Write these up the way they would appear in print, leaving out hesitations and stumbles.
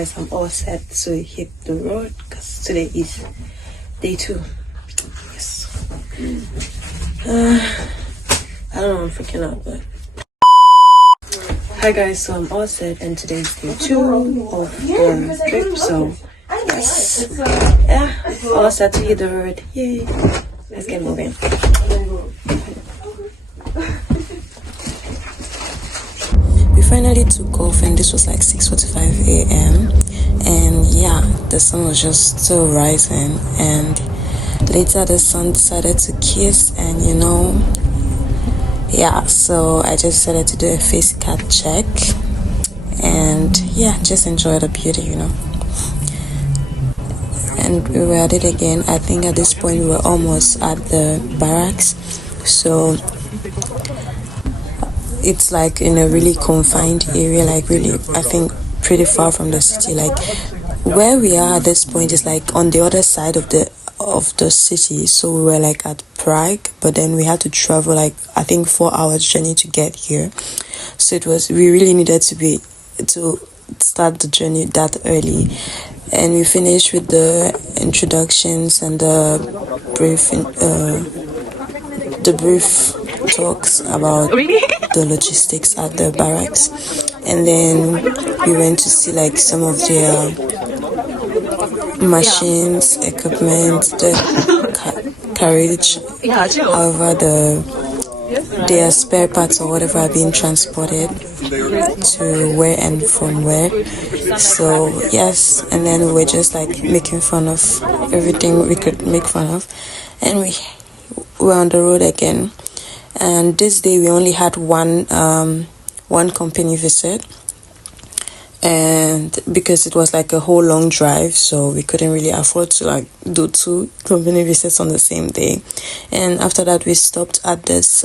guys, I'm all set to hit the road because today is day 2. Yes. I don't know, I'm freaking out, but hi guys, so I'm all set and today's day 2 of the trip. So yes, yeah, all set to hit the road. Yay! Let's get moving. We finally took off and this was like 6:45 a.m. and yeah, the sun was just still rising, and later the sun decided to kiss, and you know, yeah, so I just decided to do a face cut check and yeah, just enjoy the beauty, you know. And we were at it again. I think at this point we were almost at the barracks, so it's like in a really confined area, like really, I think pretty far from the city. Like where we are at this point is like on the other side of the city, so we were like at Prague, but then we had to travel like I think 4 hours journey to get here. So we really needed to start the journey that early, and we finished with the introductions and the brief talks about the logistics at the barracks, and then we went to see like some of their machines, equipment, the carriage, however their spare parts or whatever are being transported to where and from where. So yes, and then we were just like making fun of everything we could make fun of, and we were on the road again. And this day we only had one company visit, and because it was like a whole long drive, so we couldn't really afford to like do 2 company visits on the same day. And after that we stopped at this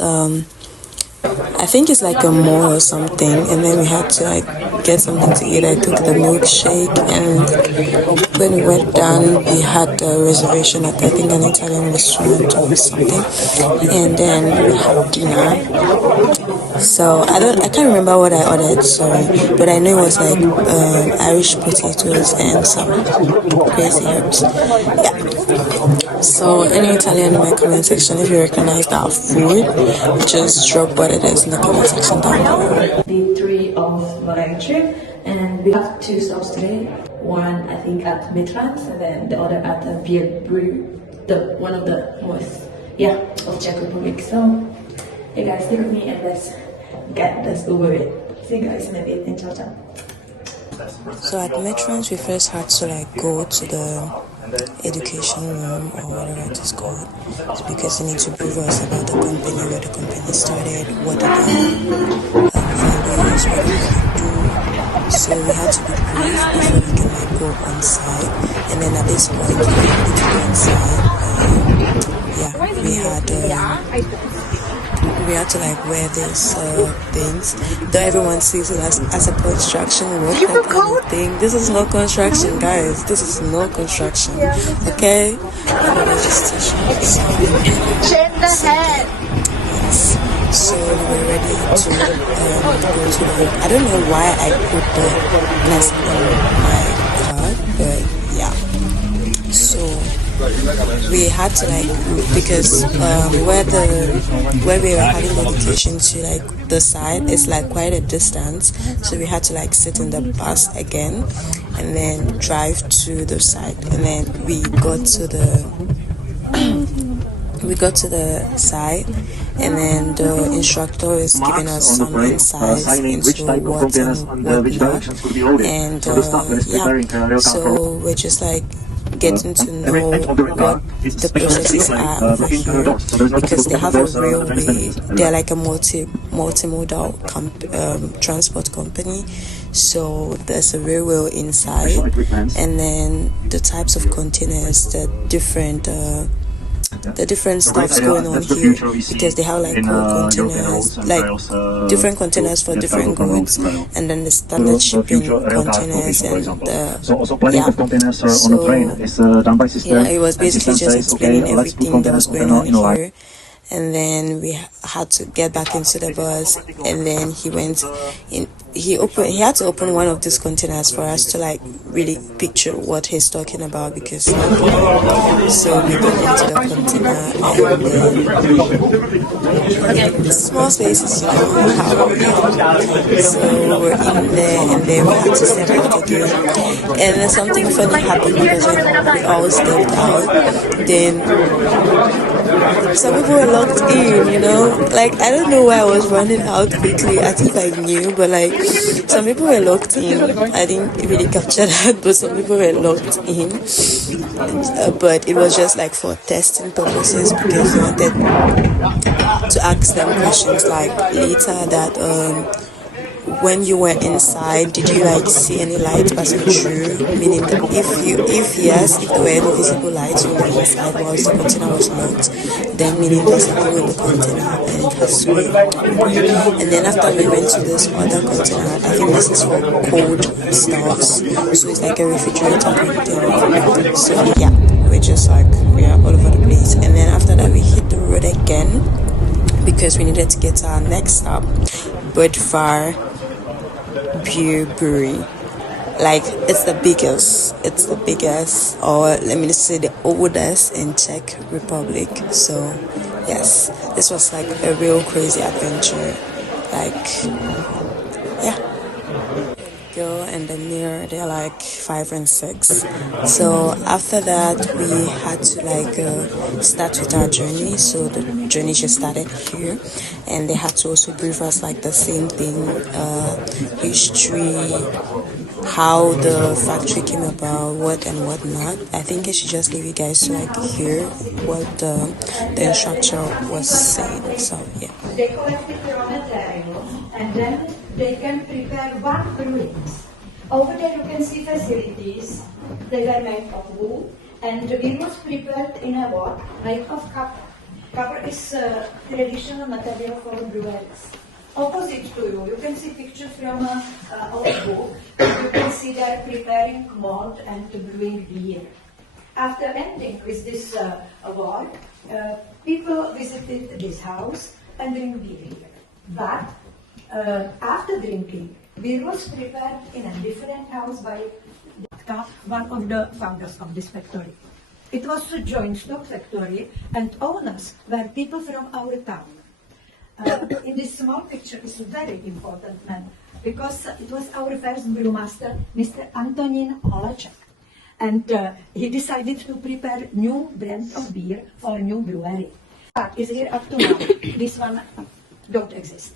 I think it's like a mall or something, and then we had to like get something to eat. I took the milkshake, and when we went down we had a reservation at I think an Italian restaurant or something, and then we had dinner. So I can't remember what I ordered, sorry, but I know it was like Irish potatoes and some crazy herbs. Yeah. So any Italian in my comment section, if you recognize that food, just drop what it is in the comment section down below. Day 3 of my trip, and we have 2 stops today. One I think at Metrans, and then the other at the beer brewery, one of the most of Czech Republic. So hey guys, stick with me and let's get this over it. See you guys in a bit, and ciao ciao. So at Metrans we first had to like go to the education room or whatever it is called. It's because they need to brief us about the company, where the company started, what are the values, what do they do. So we had to be briefed before we can like go on site. And then at this point we had to go on site. We had to like wear these things. Though everyone sees it as a construction worker kind of thing. This is no construction, guys. This is no construction. Okay? Shake the head. Yes. So we were ready to go to the. I don't know why I put the nest on my card, but yeah. So we had to like, because where we were having education to like the side is like quite a distance, so we had to like sit in the bus again and then drive to the side, and then we got to the side, and then the instructor is giving us some insights into what and what not, and so we're just like getting to know what the processes are over here, because they have a railway. They're like a multimodal transport company, so there's a railway inside, and then the types of containers, the different stuffs going on here, because they have like containers, like different containers for different goods, and then the standard shipping containers, and it was basically just explaining everything that was going on here. and then we had to get back into the bus, and then he went in. He had to open one of these containers for us to like really picture what he's talking about, because like, so we got into the container, and then small spaces, you know how, so we're in there, and then we had to step out again, and then something funny happened, because when we all stepped out, then some people were locked in, you know, like I don't know why I was running out quickly. I think I knew, but like some people were locked in. I didn't really capture that, but some people were locked in. But it was just like for testing purposes, because we wanted to ask them questions like later that when you were inside, did you like see any lights passing through? Meaning that if yes, if there were any visible lights when you were inside whilst the container was locked, then meaning there's people in the container and it has to be. And then after we went to this other container, I think this is for cold stuffs, so it's like a refrigerator kind thing. So yeah, we're just like, we are all over the place. And then after that we hit the road again, because we needed to get to our next stop, Budvar brewery. Like it's the biggest, or let me just say the oldest in Czech Republic. So yes, this was like a real crazy adventure. Like yeah, girl and the mirror, they're like 5 and 6. So after that we had to like start with our journey. So the journey just started here, and they had to also brief us like the same thing, history, how the factory came about, what and what not. I think I should just leave you guys to like hear what the instructor was saying. So yeah. They collected raw materials, and then they can prepare one brewings. Over there you can see facilities. They were made of wood, and it was prepared in a wok made of copper. Copper is a traditional material for breweries. Opposite to you, you can see pictures from our book. You can see they're preparing malt and brewing beer. After ending with this award, people visited this house and drink beer here. But after drinking, beer was prepared in a different house by one of the founders of this factory. It was a joint stock factory, and owners were people from our town. In this small picture is a very important man, because it was our first brewmaster, Mr. Antonín Holeček. And he decided to prepare new brand of beer for a new brewery. That is here up to now. This one don't exist.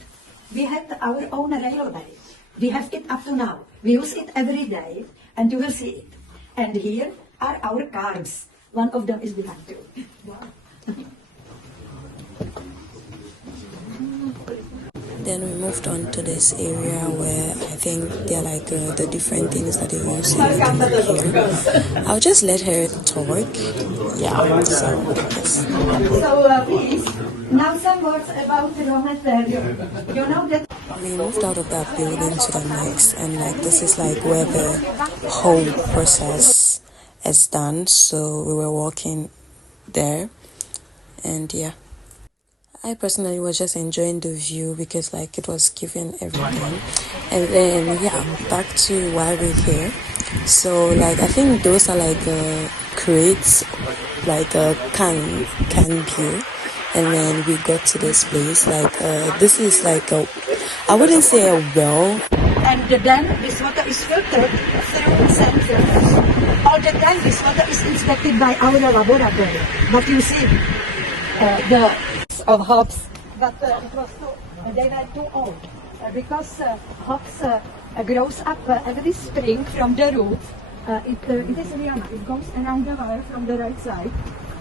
We had our own railway. We have it up to now. We use it every day, and you will see it. And here are our cars. One of them is behind you. Wow. Then we moved on to this area where I think they're like the different things that they use in making here. I'll just let her talk. Yeah, so yes. So please, now some words about raw material. You know that we moved out of that building to the next, and like this is like where the whole process is done. So we were walking there, and yeah, I personally was just enjoying the view, because like it was giving everything. And then yeah, back to why we're here. So like I think those are like crates, like a can beer. And then we got to this place, like this is like a, I wouldn't say a well. and then this water is filtered through sensors. All the time this water is inspected by our laboratory. But you see the of hops, but it was they were too old because hops grows up every spring from the roots. It is liana. It goes around the wire from the right side,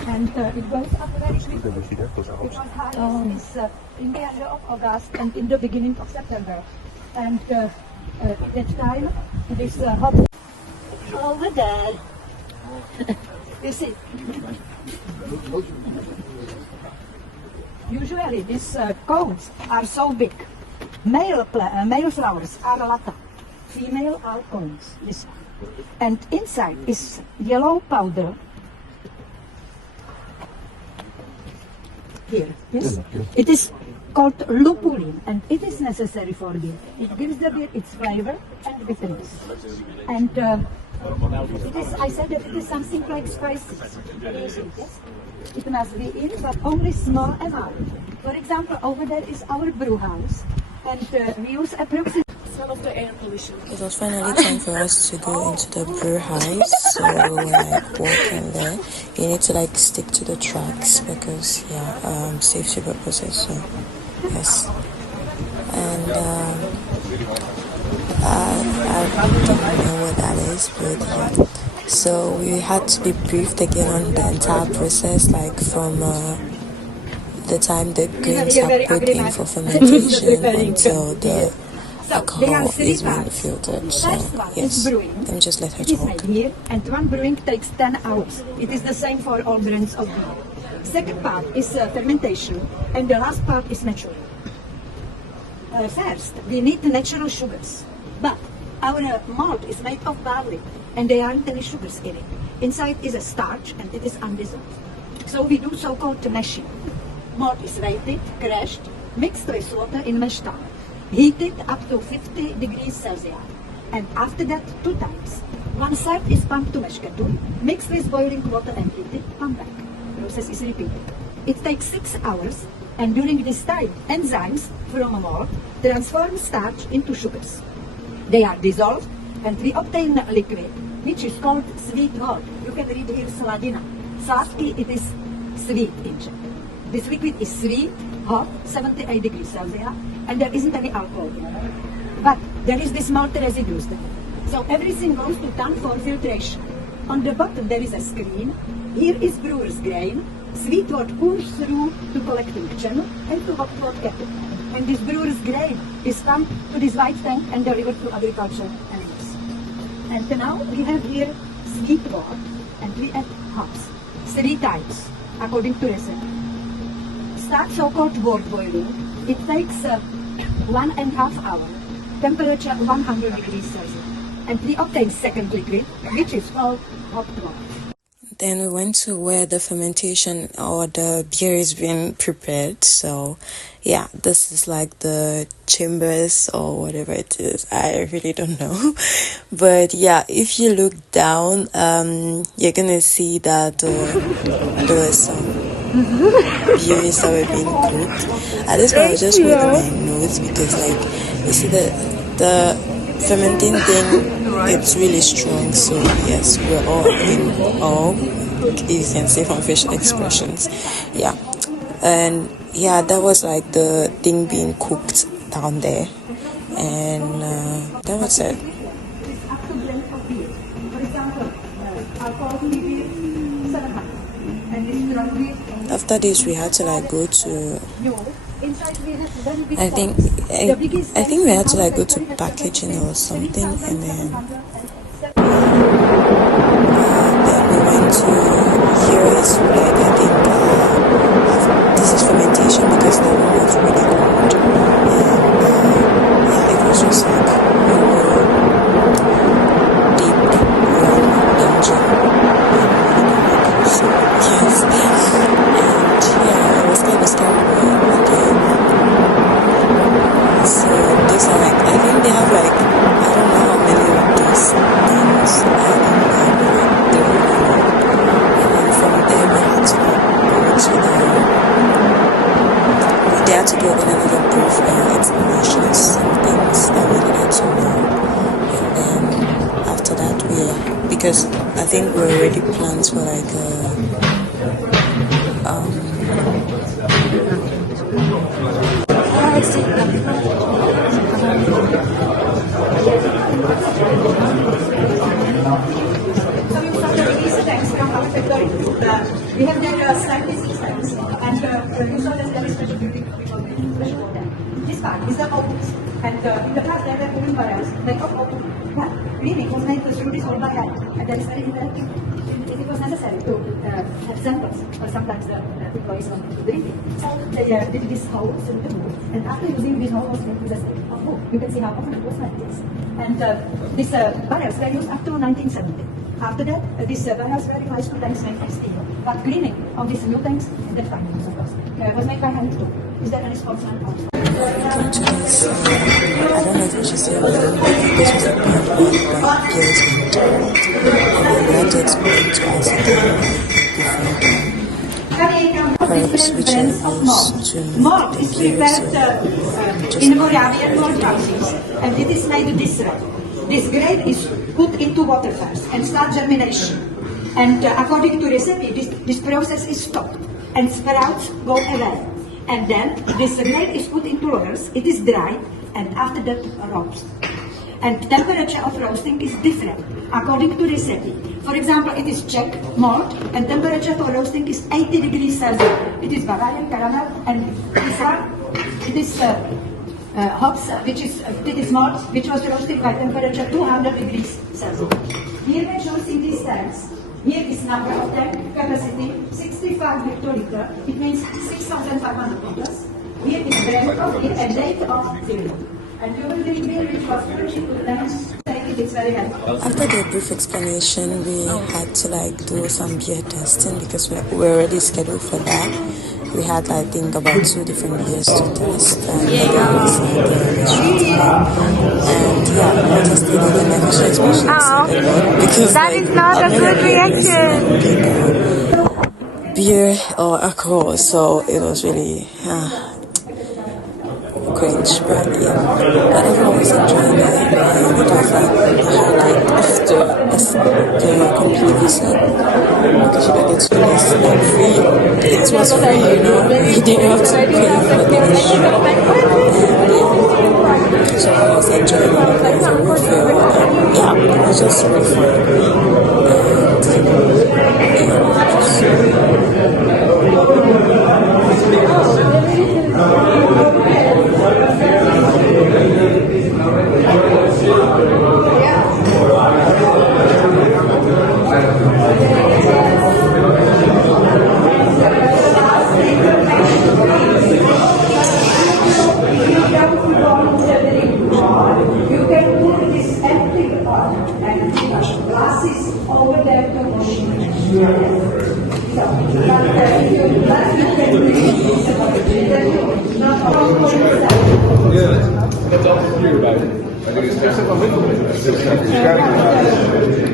and it goes up very quickly. It was harvested in the end of August and in the beginning of September. And at that time, this hop over there. You see. Usually these cones are so big. Male flowers are lata, female are cones. This one. And inside is yellow powder. here. Yes, it is called lupulin, and it is necessary for beer. It gives the beer its flavor and bitterness. And it is, I said that it is something like spices. Yes? It must be in, but only small amount. For example, over there is our brew house, and we use approximately Some of the air pollution. It was finally time for us to go into the brew house, so we're like walking there. You need to like stick to the tracks because safety purposes. So yes, and I don't know what that is, but yeah. So we had to be briefed again on the entire process, like from the time the grains are put in for fermentation until the alcohol is being filtered. So yes, let me just let her talk. Here, and one brewing takes 10 hours. It is the same for all brands of beer. Second part is fermentation, and the last part is natural. First, we need natural sugars, but our malt is made of barley, and there aren't any sugars in it. Inside is a starch, and it is undissolved. So we do so-called mashing. Malt is weighted, crushed, mixed with water in mash tun, heated up to 50 degrees Celsius, and after that 2 times. One side is pumped to mash kettle, mixed with boiling water and heated, pumped back. Process is repeated. It takes 6 hours, and during this time, enzymes from malt transform starch into sugars. They are dissolved, and we obtain a liquid, which is called sweet malt. You can read here sladina. Sladky, it is sweet in Czech. This liquid is sweet, hot, 78 degrees Celsius, and there isn't any alcohol in it. But there is this malt residues there. So everything goes to tun for filtration. On the bottom there is a screen. Here is brewer's grain. Sweet wort pours through to collecting channel and to hot wort kettle. And this brewer's grain is pumped to this white tank and delivered to agriculture animals. And now we have here sweet wort, and we add hops. 3 types, according to recipe. Start so-called wort boiling. It takes 1.5 hours, temperature 100 degrees Celsius. And we obtain second liquid, which is called hot wort. Then we went to where the fermentation or the beer is being prepared. So yeah, this is like the chambers or whatever it is. I really don't know. But yeah, if you look down, you're gonna see that there were some beers that were being cooked. At this point I was just holding my nose because like you see the fermenting thing, it's really strong. So yes, we're all in awe, you can say, from facial expressions. Yeah, and yeah, that was like the thing being cooked down there, and that was it. After this we had to like go to, I think we had to like go to packaging or something, and then we went to, here is like, I think this is fermentation because the room was really cold, and yeah, it was just like a real deep warm dungeon, and really like, so yes, and yeah, it was kind of scary, but so these are like, I think they have like, I don't know how many of these things, and then from there we had to go to they had to go in another brief explanation, some things that we needed to know, and then after that because I think we already planned for like we have there slightly 6 tanks, and you saw that there is special building because we use special water. This part is the opus, and in the past there were cooling barrels made of opus. But really it was made to through this all by hand, and that is very interactive. It was necessary to have samples, or sometimes the employees wanted to drink it. So they did this hole through the wood, and after using this hole was made with a stick of wood. You can see how often it was like this. And these barrels were used up to 1970. After that, these barrels were replaced to tanks made of steel. But cleaning of these new tanks, that time was of course. was made by hand too. Is there any sponsor? I don't know if I should say it, but this was a part of the years we wanted to express different herbs which are used to Malt make is the beer. prepared in Moravian malt houses, and it is made this way. This grape is put into water first and start germination. And according to recipe, this process is stopped and sprouts go away. And then this grape is put into layers, it is dried, and after that roast. And temperature of roasting is different according to recipe. For example, it is Czech malt, and temperature for roasting is 80 degrees Celsius. It is Bavarian caramel, and this one, it is hops, it is malt, which was roasted by temperature 200 degrees Celsius. Here we choose in these tanks. Here is number of tank capacity 65 hectoliter. It means 6,500 liters. Here is brand of it and date of zero. And you will drink beer which was purchased to tanks. It's very helpful. After the brief explanation, we had to do some beer testing because we were already scheduled for that. We had, I think, about 2 different beers to test, and we tested it, and I was especially excited because that is not a good reaction. Beer or alcohol, so it was really cringe, but yeah, but everyone was enjoying it, and it was the highlight after the complete visit because you got to do this free. It was free, you know, you didn't have to pay for this. So I was enjoying it, like the refill, and yeah, it was just really fun.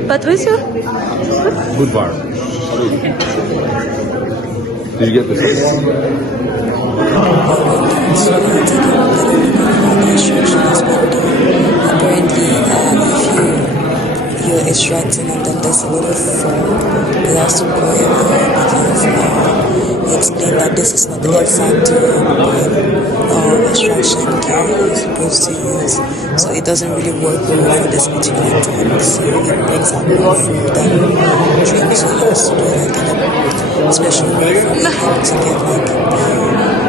But which one? Budvar. Did you get this? Apparently, if you're extracting and then there's a little foam, you have to pour it out because he explained that this is not the exact extraction gear you're supposed to use, so it doesn't really work well for this particular tank, so it brings out more food than drinks, so you have to do a special way for him to get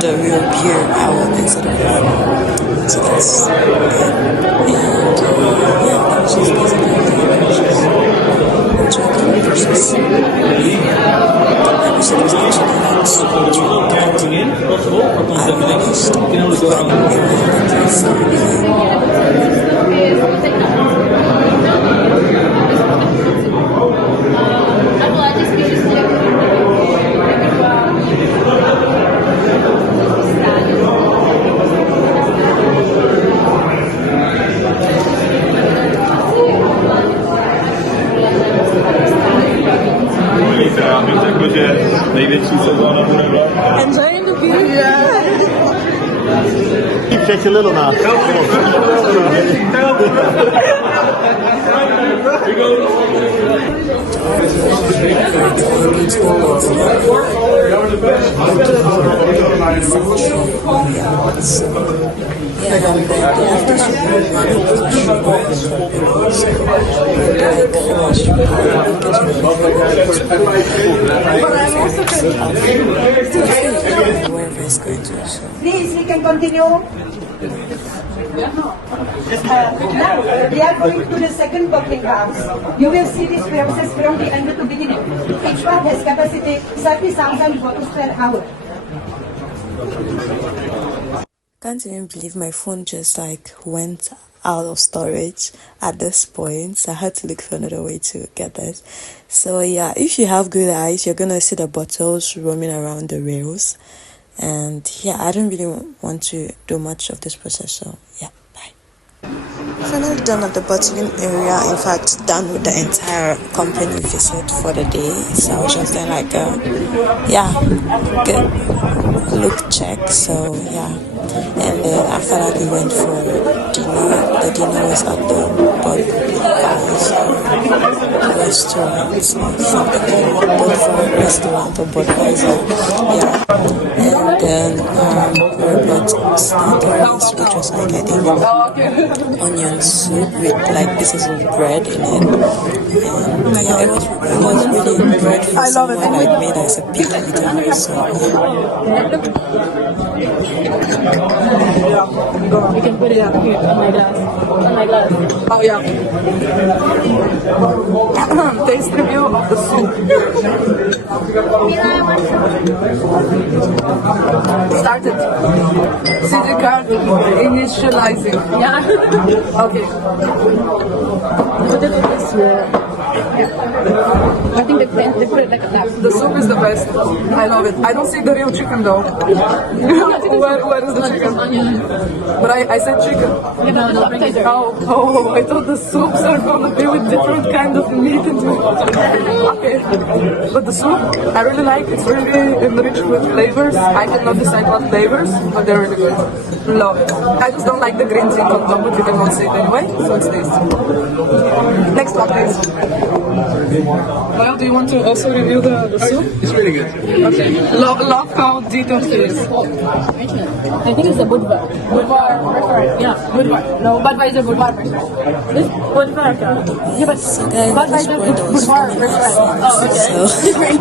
the real beer out instead of that. So that's it. And that was just basically it. Enjoying the process. The episode was actually not super drink. I finished quite Enjoying the view? Yeah. Check a little now. Please, we can continue. Now, we are going to the second bottling house. You will see this process from the end to the beginning. Each one has capacity 30,000 bottles per hour. Can't even believe my phone just went out of storage at this point, so I had to look for another way to get this. So yeah, if you have good eyes, you're gonna see the bottles roaming around the rails. And yeah, I don't really want to do much of this process, so yeah, bye. Finally done at the bottling area. In fact, done with the entire company visit for the day. So I was just there like good look check. So yeah, and then after that we went for dinner. The dinner was at the Budweiser restaurant. Budvar restaurant or Budweiser. Yeah, and then we bought starters, which was like I think onion soup with like pieces of bread in it. And yeah, it was really bread for someone like me that is a picky eater. So You can put it up here on my glass. On my glass. Oh yeah. Taste review of the soup. Started. See the card initializing. Yeah. Okay. Put it in this I think they put it like a lap. The soup is the best. I love it. I don't see the real chicken though. Where is the chicken? But I said chicken. No, the appetizer. Oh, I thought the soups are gonna be with different kind of meat into it. Okay. But the soup, I really like. It's really enriched with flavors. I cannot decide what flavors, but they're really good. Love it. I just don't like the green thing on top, but you can all see it anyway, so it's tasty. Next one, please. Well, do you want to also review the soup? It's really good. Okay. Love how detailed it is. I think it's the Budvar. Budvar restaurant. Yeah, Budvar. No, Budweiser Budvar restaurant. This Budvar. Yeah, but Budweiser Budvar restaurant. Oh, okay.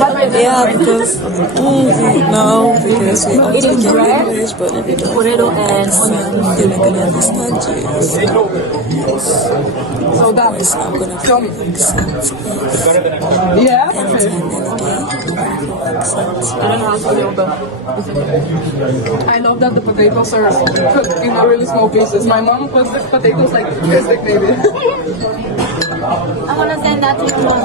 Budweiser. yeah, because because we are Eating talking bread, English, but if you don't potato and onion. they're not gonna understand you. So that Yes, I'm gonna tell me. accent. Yeah. Anytime, any day, accent. I don't know how to do that. I love that the potatoes are cooked in a really small pieces. My mom puts the potatoes like this big maybe. I want to send that to your mom.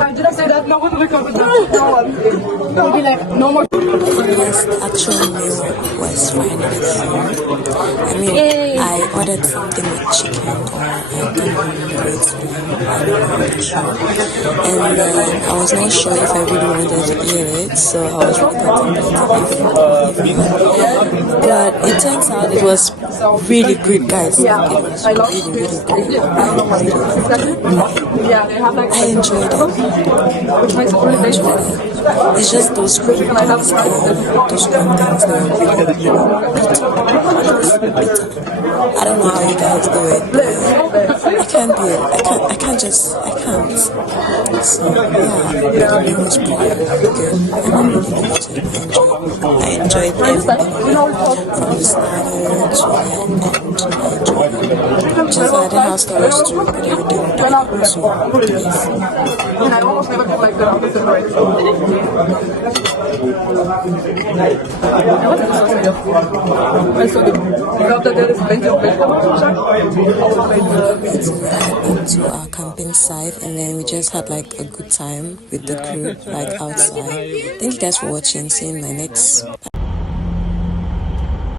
I didn't say that. No one recorded that. No one. Maybe like no more. Yes, actual meal was finally here. I mean, Yay. I ordered something with chicken or I don't remember it. I'm not sure. And I was not sure if I really wanted to eat it, so I was contemplating but it turns out it was really good, guys. Yeah, It was I love really this. good. I don't know what it is. Yeah, they have like I enjoyed it. which makes it really tasty. It's just those green things, those green things that are really, bitter. I don't know how you guys do it, but I can't do it. I can't. So yeah, it was pretty good. And I really liked it. I enjoyed everything from the starter to the end. I enjoyed it. Just I didn't have storage to put everything down. So yes. And I almost never get like that with the bread. What is the sauce made of? I saw the love that there is plenty of vegetables. Also made To our camping site, and then we just had like a good time with the crew, like outside. Thank you guys for watching. See you in my next